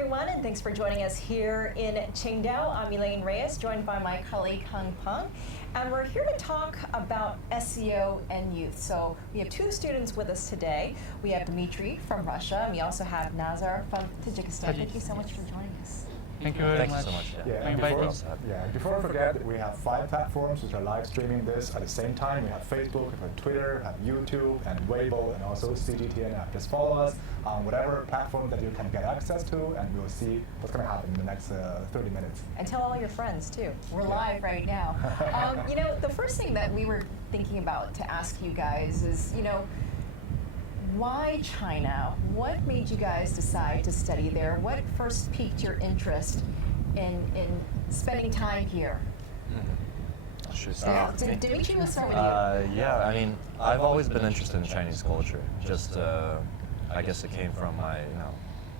everyone, and thanks for joining us here in Qingdao. I'm Elaine Reyes, joined by my colleague Hung Peng, and we're here to talk about SCO and youth. So we have two students with us today. We have Dmitry from Russia, and we also have Nazar from Tajikistan. Thank you so much for joining us. Thank you very much. So much. Before I forget, we have 5 platforms which are live streaming this at the same time. We have Facebook, we have Twitter, we have YouTube, and Weibo, and also CGTN app. Just follow us on whatever platform that you can get access to, and we'll see what's going to happen in the next 30 minutes. And tell all your friends, too. We're live right now. You know, the first thing that we were thinking about to ask you guys is, you know, why China? What made you guys decide to study there? What first piqued your interest in spending time here? Dmitry, we'll start with you. Yeah, I mean, I've always been interested in Chinese culture. Just, I guess it came from my,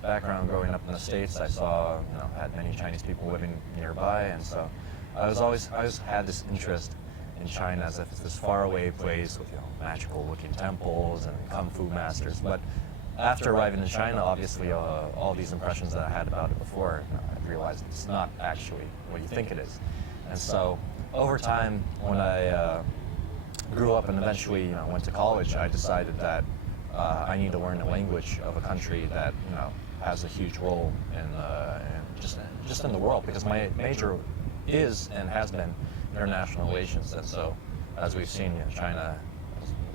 background growing up in the States. I saw, had many Chinese people living nearby, and so I always had this interest in China as if it's this faraway place with magical looking temples and kung fu masters. But after arriving in China, obviously all these impressions that I had about it before, I realized it's not actually what you think it is. And so over time, when I grew up and eventually went to college, I decided that I need to learn the language of a country that has a huge role in just in the world, because my major is and has been international relations, and so as we've seen, China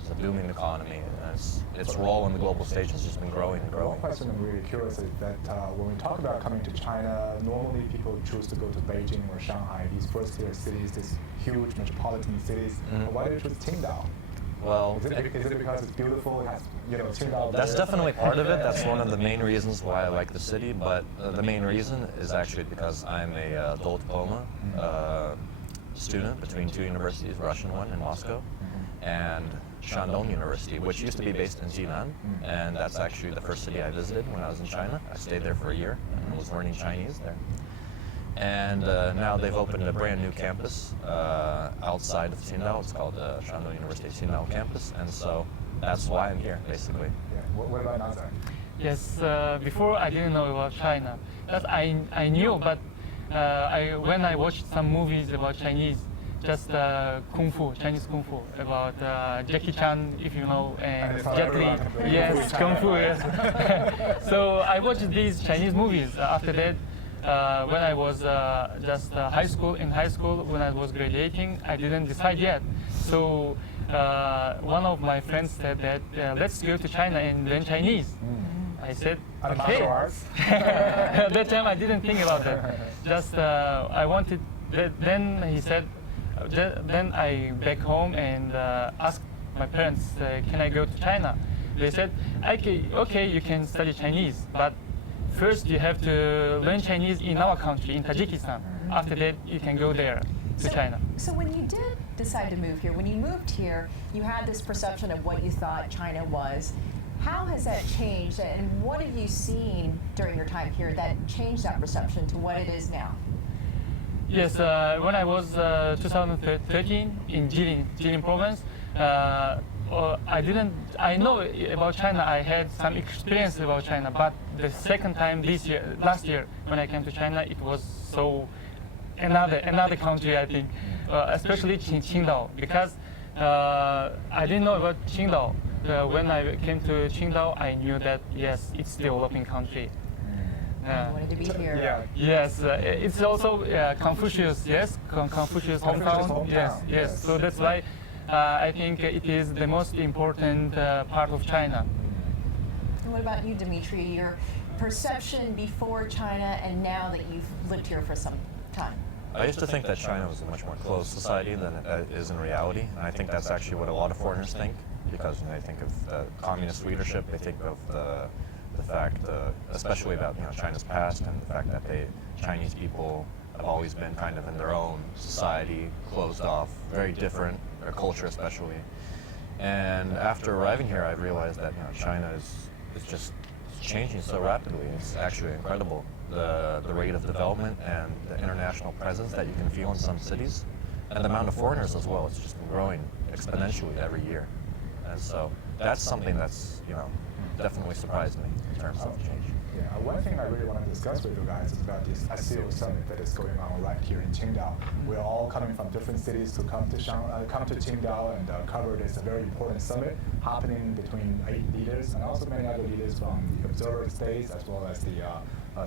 is a booming economy, and its role in the global stage has just been growing and growing. One question I'm really curious is that when we talk about coming to China, normally people choose to go to Beijing or Shanghai, these first-tier cities, these huge metropolitan cities. But why did you choose Qingdao? Well, is it because it's beautiful? It has, Qingdao. That's definitely part of it. That's one of the main reasons why I like the city. But the main reason is actually because I'm a dual diploma student between 2 universities, Russian one in Moscow, and Shandong University, which used to be based in Jinan, and that's actually the first city I visited when I was in China. I stayed there for a year and was learning Chinese there. And now they've opened a brand new campus outside of Qingdao. It's called the Shandong University Qingdao campus, and so that's why I'm here, basically. Yeah. What about Nazar? Yes, before I didn't know about China. I knew, but when I watched some movies about Chinese, just kung fu, Chinese kung fu, about Jackie Chan, if you know, and Jet Li. Yes, kung fu. Yes. So I watched these Chinese movies. After that, when I was just in high school, when I was graduating, I didn't decide yet. So one of my friends said that let's go to China and learn Chinese. I said, okay. At that time I didn't think about that. Just I wanted. Then he said. Then I back home and asked my parents, can I go to China? They said, okay, you can study Chinese, but first you have to learn Chinese in our country, in Tajikistan. After that, you can go there to China. So when you did decide to move here, when you moved here, you had this perception of what you thought China was. How has that changed, and what have you seen during your time here that changed that perception to what it is now? Yes, when I was 2013 in Jilin province, I know about China, I had some experience about China, but the second time last year, when I came to China, it was so another country, I think, especially Qingdao, because I didn't know about Qingdao. When I came to Qingdao, I knew that, yes, it's a developing country. I wanted to be here. Yeah. Yes, it's also Confucius. Yes, Confucius hometown. Yes. So that's why I think it is the most important part of China. And what about you, Dmitry? Your perception before China and now that you've lived here for some time? I used to think that China was a much more closed society than it is in reality, and I think that's actually what a lot of foreigners think, because when they think of the communist leadership, they think of the fact, especially about China's past, and the fact that Chinese people have always been kind of in their own society, closed off, very different, their culture especially. And after arriving here, I realized that China is just changing so rapidly. It's actually incredible, the rate of development and the international presence that you can feel in some cities, and the amount of foreigners as well. It's just been growing exponentially every year, and so that's something that's definitely surprised me in terms of change. Yeah, one thing I really want to discuss with you guys is about this SCO summit that is going on right here in Qingdao. We're all coming from different cities to come to Qingdao and cover this very important summit happening between 8 leaders and also many other leaders from the observer states as well as the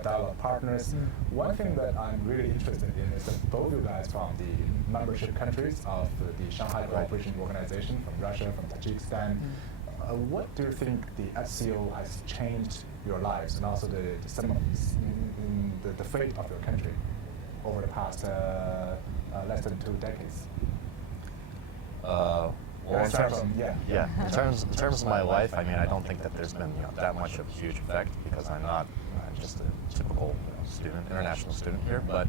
dialogue partners. One thing that I'm really interested in is that both you guys from the membership countries of the Shanghai Cooperation Organization, from Russia, from Tajikistan. What do you think the SCO has changed your lives and also the fate of your country over the past less than 2 decades? Well, in terms of my life, I mean, I don't think that there's been that much of a huge effect because I'm not just a typical student, international student here, but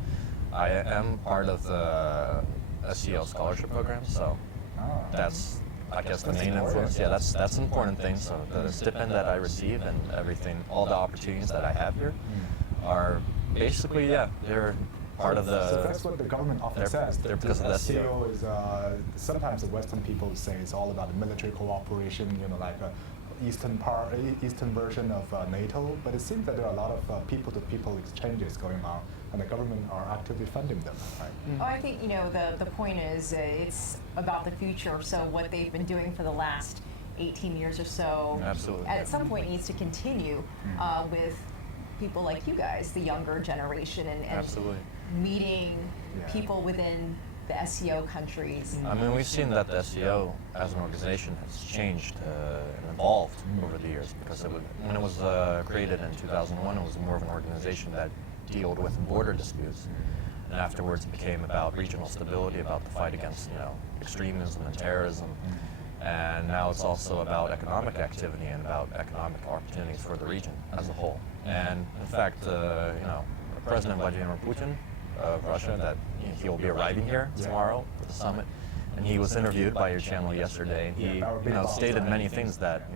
I am part of the SCO scholarship program, so that's, I guess, the main influence. Yeah, that's an important thing. So the stipend that I receive and everything, all the opportunities that I have here are basically, they're part of the. So that's what the government often says. They're because of the SCO. Is sometimes the Western people say it's all about the military cooperation, like a eastern version of NATO. But it seems that there are a lot of people-to-people exchanges going on, and the government are actively funding them. Right? Oh, I think the point is it's about the future. So what they've been doing for the last 18 years or so, Absolutely. At some point needs to continue with people like you guys, the younger generation, and Absolutely. meeting people within the SCO countries. I mean, we've seen that the SCO as an organization has changed and evolved over the years because when it was created in 2001, it was more of an organization that dealt with border disputes. And afterwards it became about regional stability, about the fight against extremism and terrorism. And now it's also about economic activity and about economic opportunities for the region as a whole. And in fact, President Vladimir Putin of Russia, that he'll be arriving here tomorrow for the summit, and he was interviewed by your channel yesterday, and he stated many things that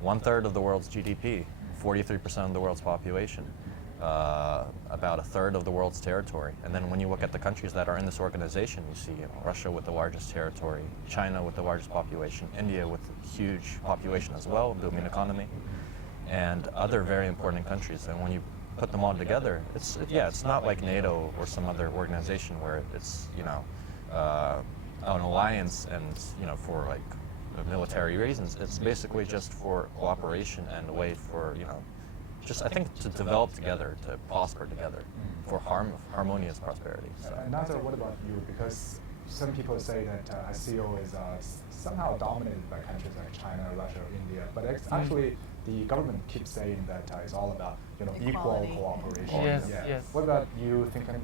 1/3 of the world's GDP, 43% of the world's population, about 1/3 of the world's territory. And then when you look at the countries that are in this organization, you see Russia with the largest territory, China with the largest population, India with a huge population as well, booming economy, and other very important countries. And when you put them all together, it's not like NATO or some other organization where it's an alliance and for like military reasons. It's basically just for cooperation and a way for just I think to develop together, to prosper together, for harmonious prosperity. So. Nazar, what about you? Because some people say that SCO is somehow dominated by countries like China, Russia, India, but actually the government keeps saying that it's all about equal cooperation. Yes. What about you thinking,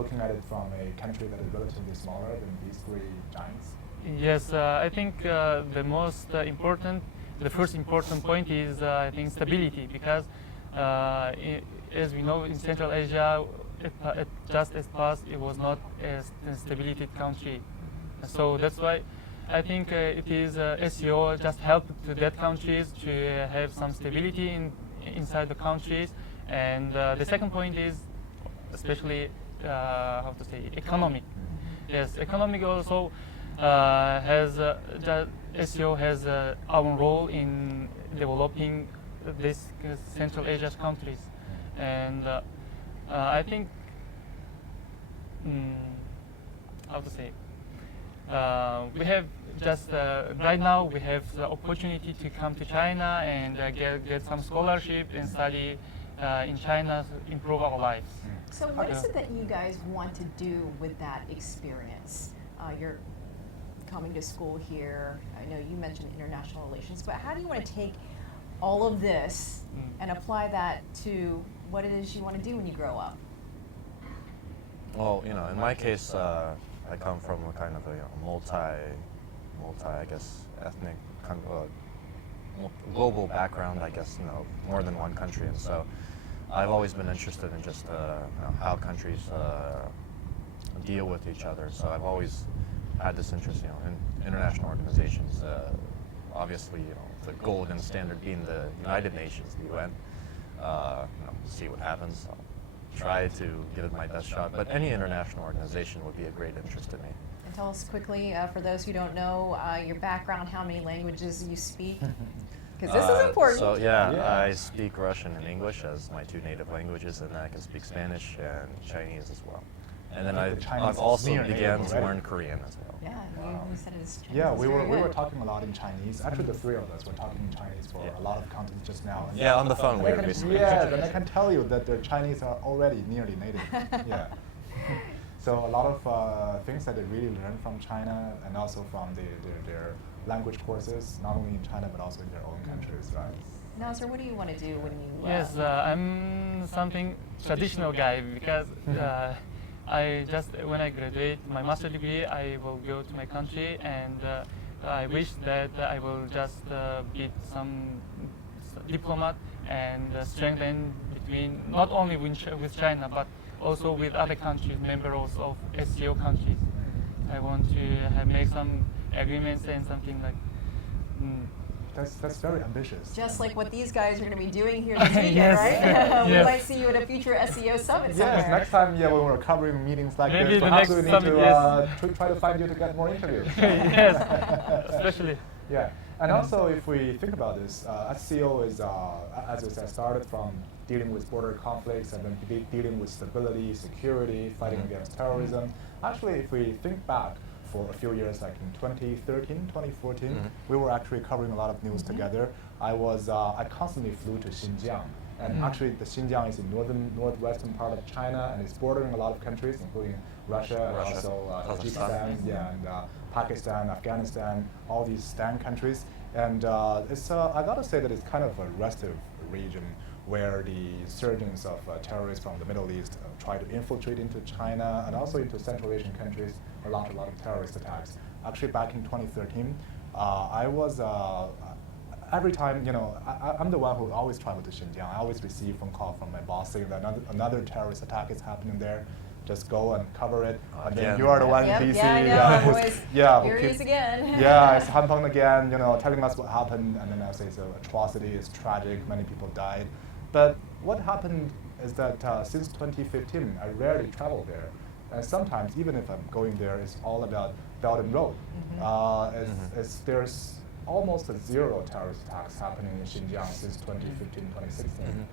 looking at it from a country that is relatively smaller than these 3 giants? Yes, I think the first important point is I think stability, because as we know, in Central Asia, just as past, it was not a stability country. So that's why I think it is SCO just helped to that countries to have some stability inside the countries. And the second point is especially economic. Yes, economic also SCO has our role in developing this Central Asia countries, and I think we have just right now we have the opportunity to come to China and get some scholarship and study in China to improve our lives. So what is it that you guys want to do with that experience? You're coming to school here. I know you mentioned international relations, but how do you want to take all of this and apply that to what it is you want to do when you grow up? Well, in my case, I come from a kind of a multi, I guess, ethnic, kind of a global background, I guess, more than one country. And so I've always been interested in just how countries deal with each other. So I've always had this interest, in international organizations. Obviously, the golden standard being the United Nations, the UN. See what happens. I'll try to give it my best shot. But any international organization would be a great interest to me. And tell us quickly, for those who don't know, your background, how many languages you speak? Because this is important. So yeah, Yeah. I speak Russian and English as my two native languages, and I can speak Spanish and Chinese as well. And then I think the Chinese I've is also near native began to already. learn Korean as well. Yeah, you said it is Chinese. Yeah, is we very were good. talking a lot in Chinese. Actually, the three of us were talking in Chinese for Yeah. a lot of content just now. And Yeah, on the phone and we I were can- basically. Yeah, and I can tell you that the Chinese are already nearly native. Yeah. So a lot of things that they really learn from China and also from their language courses, not only in China but also in their own countries, right? Nasser, what do you want to do when you? Yes, I'm something traditional guy because I just when I graduate my master degree, I will go to my country and I wish that I will just be some diplomat and strengthen between not only with China but also with other countries, members of SCO countries. I want to make some agreements and something like. That's very ambitious. Just like what these guys are going to be doing here this weekend, Yes. right? We Yes. might see you at a future SEO summit somewhere. Yes, next time, yeah, when we're covering meetings like Maybe this, the perhaps next we need summit, to yes. try to find you to get more interviews. Yes, especially. Yeah, and also if we think about this, SCO is, as we said, started from dealing with border conflicts and then dealing with stability, security, fighting against terrorism. Actually, if we think back for a few years, like in 2013, 2014, we were actually covering a lot of news together. I constantly flew to Xinjiang. And actually, the Xinjiang is in northwestern part of China, and it's bordering a lot of countries, including Russia, and Russia, also Kazakhstan. Tajikistan, yeah, and Pakistan, Afghanistan, all these STAN countries. And it's I gotta say that it's kind of a restive region where the insurgents of terrorists from the Middle East try to infiltrate into China and also into Central Asian countries and launch a lot of terrorist attacks. Actually, back in 2013, I was every time, I'm the one who always traveled to Xinjiang. I always receive phone call from my boss saying that another terrorist attack is happening there. Just go and cover it. And then Again. you are the one Yep, in DC. yeah, I know. I'm who's- always yeah, who furious keeps- again. Yeah, it's Hanpeng again, telling us what happened, and then I say it's an atrocity, it's tragic, many people died. But what happened is that since 2015, I rarely travel there. And sometimes, even if I'm going there, it's all about Belt and Road. There's almost a zero terrorist attacks happening in Xinjiang since 2015, 2016.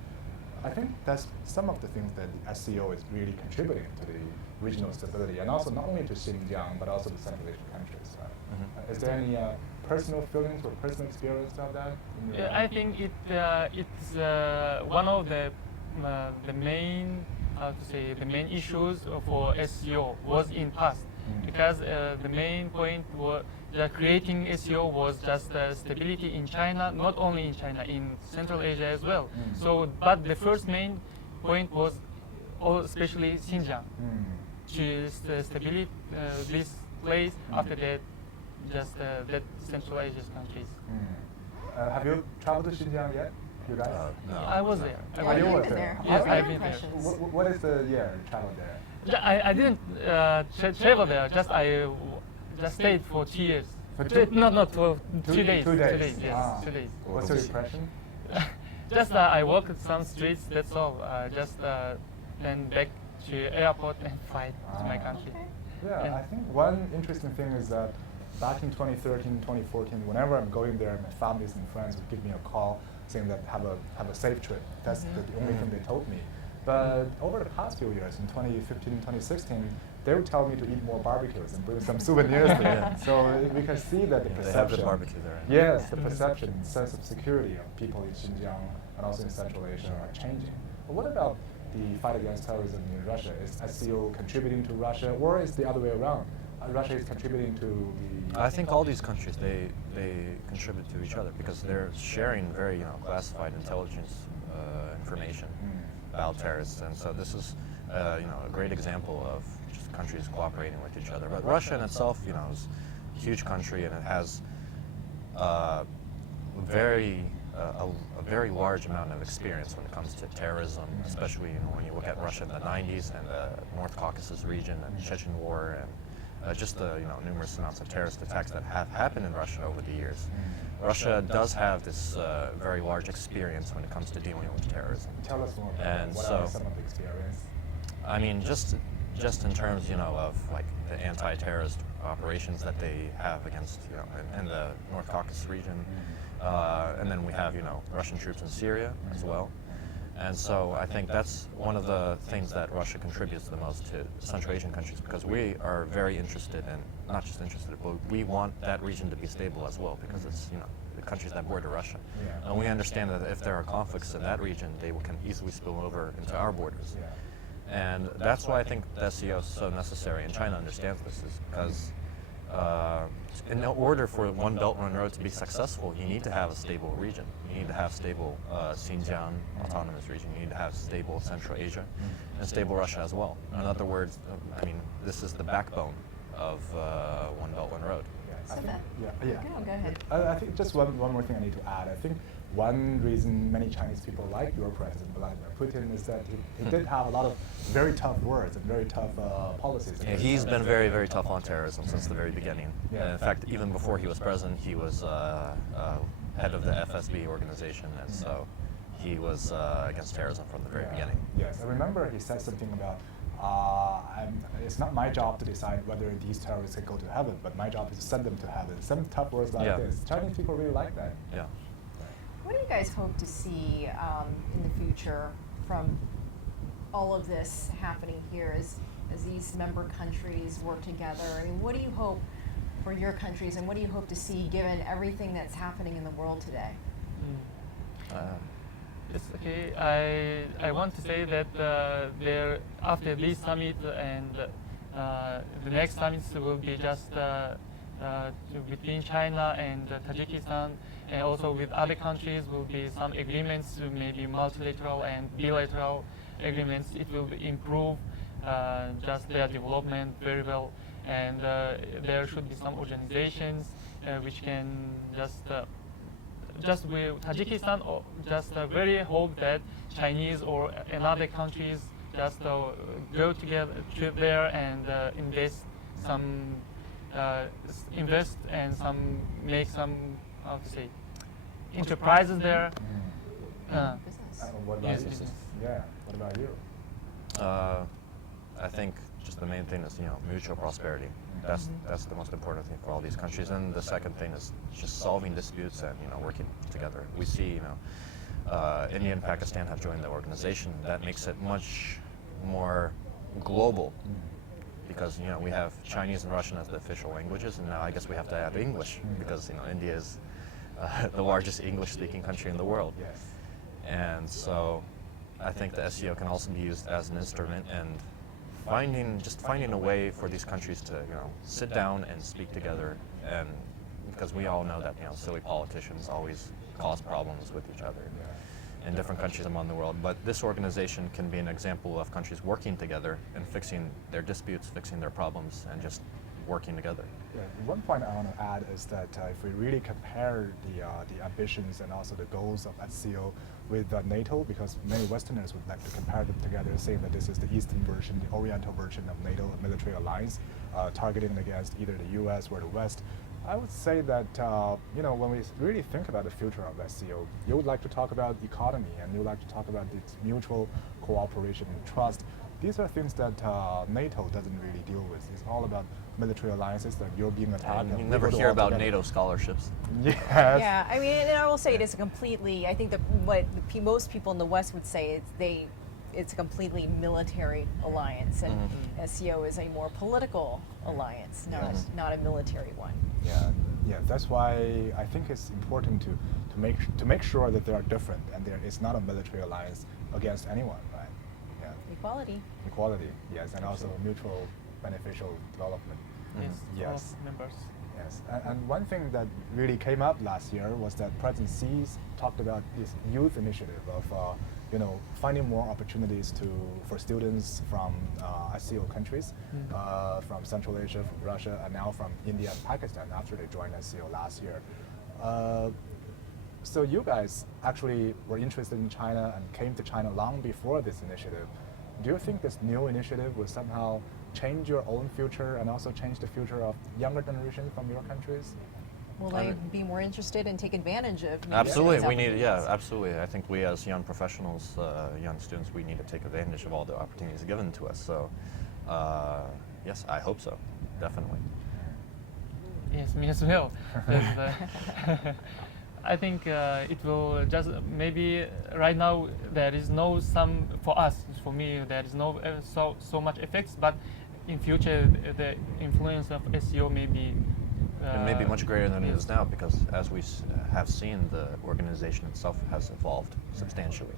I think that's some of the things that the SCO is really contributing to the regional stability, and also not only to Xinjiang, but also to Central Asian countries. Right? Is there any personal feelings or personal experience of that? In your I think it's one of the main the main issues for SEO was in past because the main point was that creating SEO was just stability in China, not only in China, in Central Asia as well. So, but the first main point was especially Xinjiang to stability this place. After that, just that Central Asian countries. Have you traveled to Xinjiang yet, you guys? No. I was there. Yeah, Are you you've were been there? there. Yes, What were I've your been there. impressions? What is the year you traveled there? I didn't travel there. I just stayed for 2 years. For Not for 2 days. 2 days. Yes, Ah. 2 days. What's your impression? Just I walked some streets. That's all. Just then back to airport and fly to my country. Yeah, And- I think one interesting thing is that back in 2013, 2014, whenever I'm going there, my families and friends would give me a call saying that have a safe trip. That's the only thing they told me. But over the past few years, in 2015, 2016, they would tell me to eat more barbecues and bring some souvenirs there. Yeah. So we can see that the They perception. have good barbecue there. Yes, the perception, sense of security of people in Xinjiang and also in Central Asia are changing. But what about the fight against terrorism in Russia? Is SCO contributing to Russia, or is the other way around? Russia is contributing to the. I think all these countries they contribute to each other because they're sharing very classified intelligence information about terrorists, and so this is a great example of just countries cooperating with each other. But Russia in itself, is a huge country and it has a very large amount of experience when it comes to terrorism, especially when you look at Russia in the 90s and the North Caucasus region and Chechen War and just the numerous amounts of terrorist attacks that have happened in Russia over the years. Russia does have this very large experience when it comes to dealing with terrorism. Tell us more about And that. What so- are some of the experience? I mean, just in terms, of like the anti-terrorist operations that they have against, in the North Caucasus region, And then we have, Russian troops in Syria as well. And so I think that's one of the things that Russia contributes the most to Central Asian countries, because we are very interested in, not just interested, but we want that region to be stable as well, because it's, the countries that border Russia. Yeah. And we understand that if there are conflicts in that region, they can easily spill over into our borders. Yeah. And that's why I think the SCO is so necessary, and China understands this, is because in order for One Belt, One Road to be successful, you need to have a stable region. You need to have stable Xinjiang autonomous region. You need to have stable Central Asia and stable Russia as well. In other words, this is the backbone of One Belt, One Road. I think, Go ahead. I think just one more thing I need to add. I think one reason many Chinese people like your president, Vladimir Putin, is that he did have a lot of very tough words and very tough policies. Yeah, he's been very, very tough on terrorism since the very beginning. Yeah. In fact, even before he was president, he was head of the FSB organization, and so he was against terrorism from the very beginning. Yes, I remember he said something about, it's not my job to decide whether these terrorists can go to heaven, but my job is to send them to heaven. Some tough words like this. Chinese people really like that. Yeah. What do you guys hope to see in the future from all of this happening here as these member countries work together? I mean, what do you hope for your countries, and what do you hope to see given everything that's happening in the world today? It's okay. I want to say that after this summit and the next summits will be just between China and Tajikistan, and also with other countries will be some agreements, maybe multilateral and bilateral agreements. It will improve just their development very well, and there should be some organizations which can just with Tajikistan, or just very hope that Chinese or another countries just go together there and invest and make some, how to say, enterprises there. Business. What about Yes, you? business. Yeah. What about you? I think just the main thing is mutual prosperity. That's the most important thing for all these countries. And the second thing is just solving disputes and working together. We see India and Pakistan have joined the organization. That makes it much more global, because we have Chinese and Russian as the official languages, and now I guess we have to add English, because India is the largest English-speaking country in the world. Yes. And so I think the SCO can also be used as an instrument, and finding a way for these countries to sit down and speak together, and because we all know that silly politicians always cause problems with each other in different countries around the world. But this organization can be an example of countries working together and fixing their disputes, fixing their problems, and just working together. Yeah. One point I want to add is that if we really compare the ambitions and also the goals of SCO with NATO, because many Westerners would like to compare them together, saying that this is the Eastern version, the Oriental version of NATO, a military alliance, targeting against either the U.S. or the West. I would say that when we really think about the future of SCO, you would like to talk about economy, and you would like to talk about its mutual cooperation and trust. These are things that NATO doesn't really deal with. It's all about military alliances, that you're being attacked. You and never we go hear all about together. NATO scholarships. Yes. Yeah, I mean, and I will say it is a completely, I think that what most people in the West would say is it's a completely military alliance, and SCO is a more political alliance, not a military one. Yeah. That's why I think it's important to make sure that they are different, and it's not a military alliance against anyone, right? Yeah. Equality, yes, and also mutual beneficial development. Yes, all members. Yes, and one thing that really came up last year was that President Xi talked about this youth initiative of finding more opportunities for students from SCO countries, from Central Asia, from Russia, and now from India and Pakistan after they joined SCO last year. So you guys actually were interested in China and came to China long before this initiative. Do you think this new initiative will somehow change your own future and also change the future of younger generations from your countries? Will they be more interested and take advantage of maybe Absolutely, some of we these need, opportunities? absolutely. I think we as young professionals, young students, we need to take advantage of all the opportunities given to us. So, yes, I hope so, definitely. Yes, me as well. I think it will just maybe right now there is no some for us for me there is no so much effects, but in future the influence of SEO may be It may be much greater than it is now because, as we have seen, the organization itself has evolved substantially.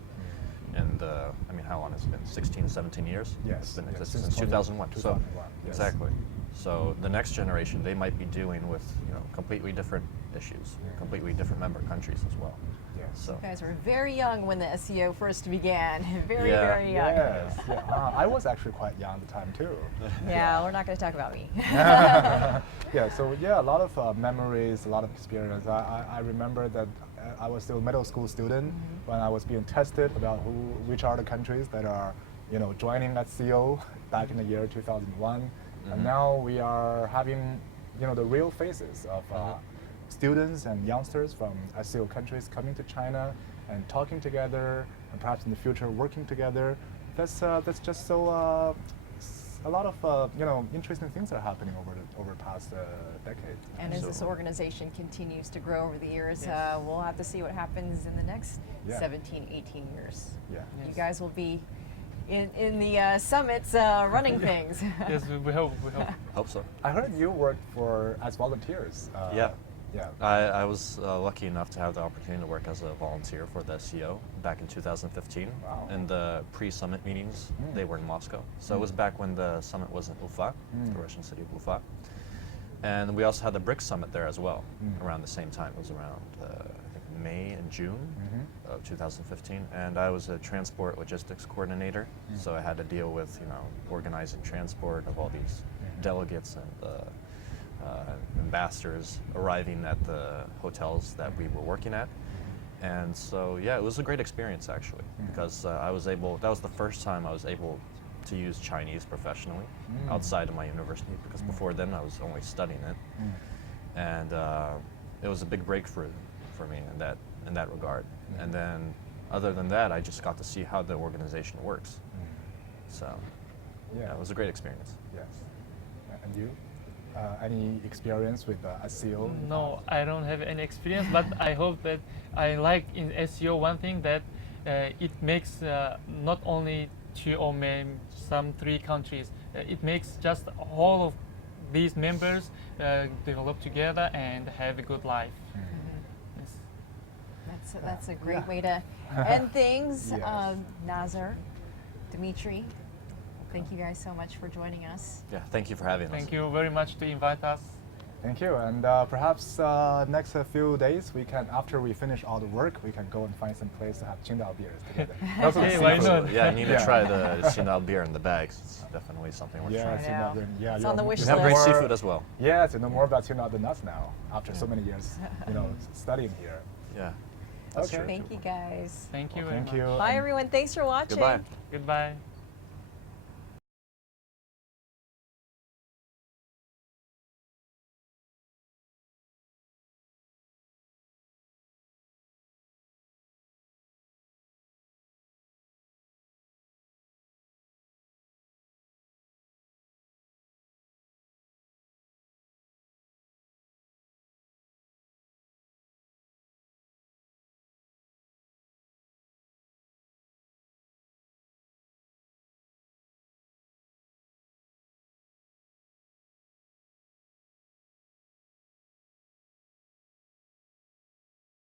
And I mean, how long has it been? 16, 17 years? Yes, It's been yes, existing since since 2001. 2001, So, yes. exactly. So the next generation, they might be dealing with completely different issues, completely different member countries as well. Yes. So You guys were very young when the SEO first began. Very, Yeah. very young. Yes. Yeah. I was actually quite young at the time too. Yeah, we're not going to talk about me. Yeah. So yeah, a lot of memories, a lot of experience. I remember that I was still a middle school student when I was being tested about which are the countries that are joining SCO back in the year 2001, and now we are having the real faces of students and youngsters from SCO countries coming to China and talking together, and perhaps in the future working together. That's just so. A lot of interesting things are happening over the past decade. And as this Absolutely. organization continues to grow over the years, we'll have to see what happens in the next Yeah. 17, 18 years. Yeah. You guys will be in the summits running things. yes, we hope. hope so. I heard you worked as volunteers. Yeah. Yeah. I was lucky enough to have the opportunity to work as a volunteer for the SEO back in 2015. Wow. And the pre-summit meetings, they were in Moscow. So it was back when the summit was in Ufa, the Russian city of Ufa. And we also had the BRICS summit there as well, around the same time. It was around, I think, May and June of 2015. And I was a transport logistics coordinator. So I had to deal with, organizing transport of all these delegates and ambassadors arriving at the hotels that we were working at. And so, yeah, it was a great experience actually, because that was the first time I was able to use Chinese professionally outside of my university, because before then I was only studying it. And it was a big breakthrough for me in that regard. And then, other than that, I just got to see how the organization works. So, yeah, it was a great experience. Yes. And you? Any experience with SEO? No, I don't have any experience, but I hope that I like in SEO one thing that it makes not only 2 or maybe some 3 countries, it makes just all of these members develop together and have a good life. Yes. That's a great way to end things. Yes. Nazar, Dmitry, thank you guys so much for joining us. Yeah, thank you for having us. Thank you very much to invite us. Thank you. And perhaps next few days, after we finish all the work, we can go and find some place to have Qingdao beers together. Also the Okay, why seafood. not? Yeah, you need Yeah. to try the Qingdao beer in the bags. It's definitely something worth Yeah, trying. Qingdao beer. Yeah, It's you on the know, wish We you have know great list. more- seafood as well. Yeah, to know more about Qingdao than us now, after so many years, studying here. Yeah. That's Okay. true. Thank you guys. Thank you Well, very thank much. you. Bye and- everyone. Thanks for watching. Goodbye. Goodbye.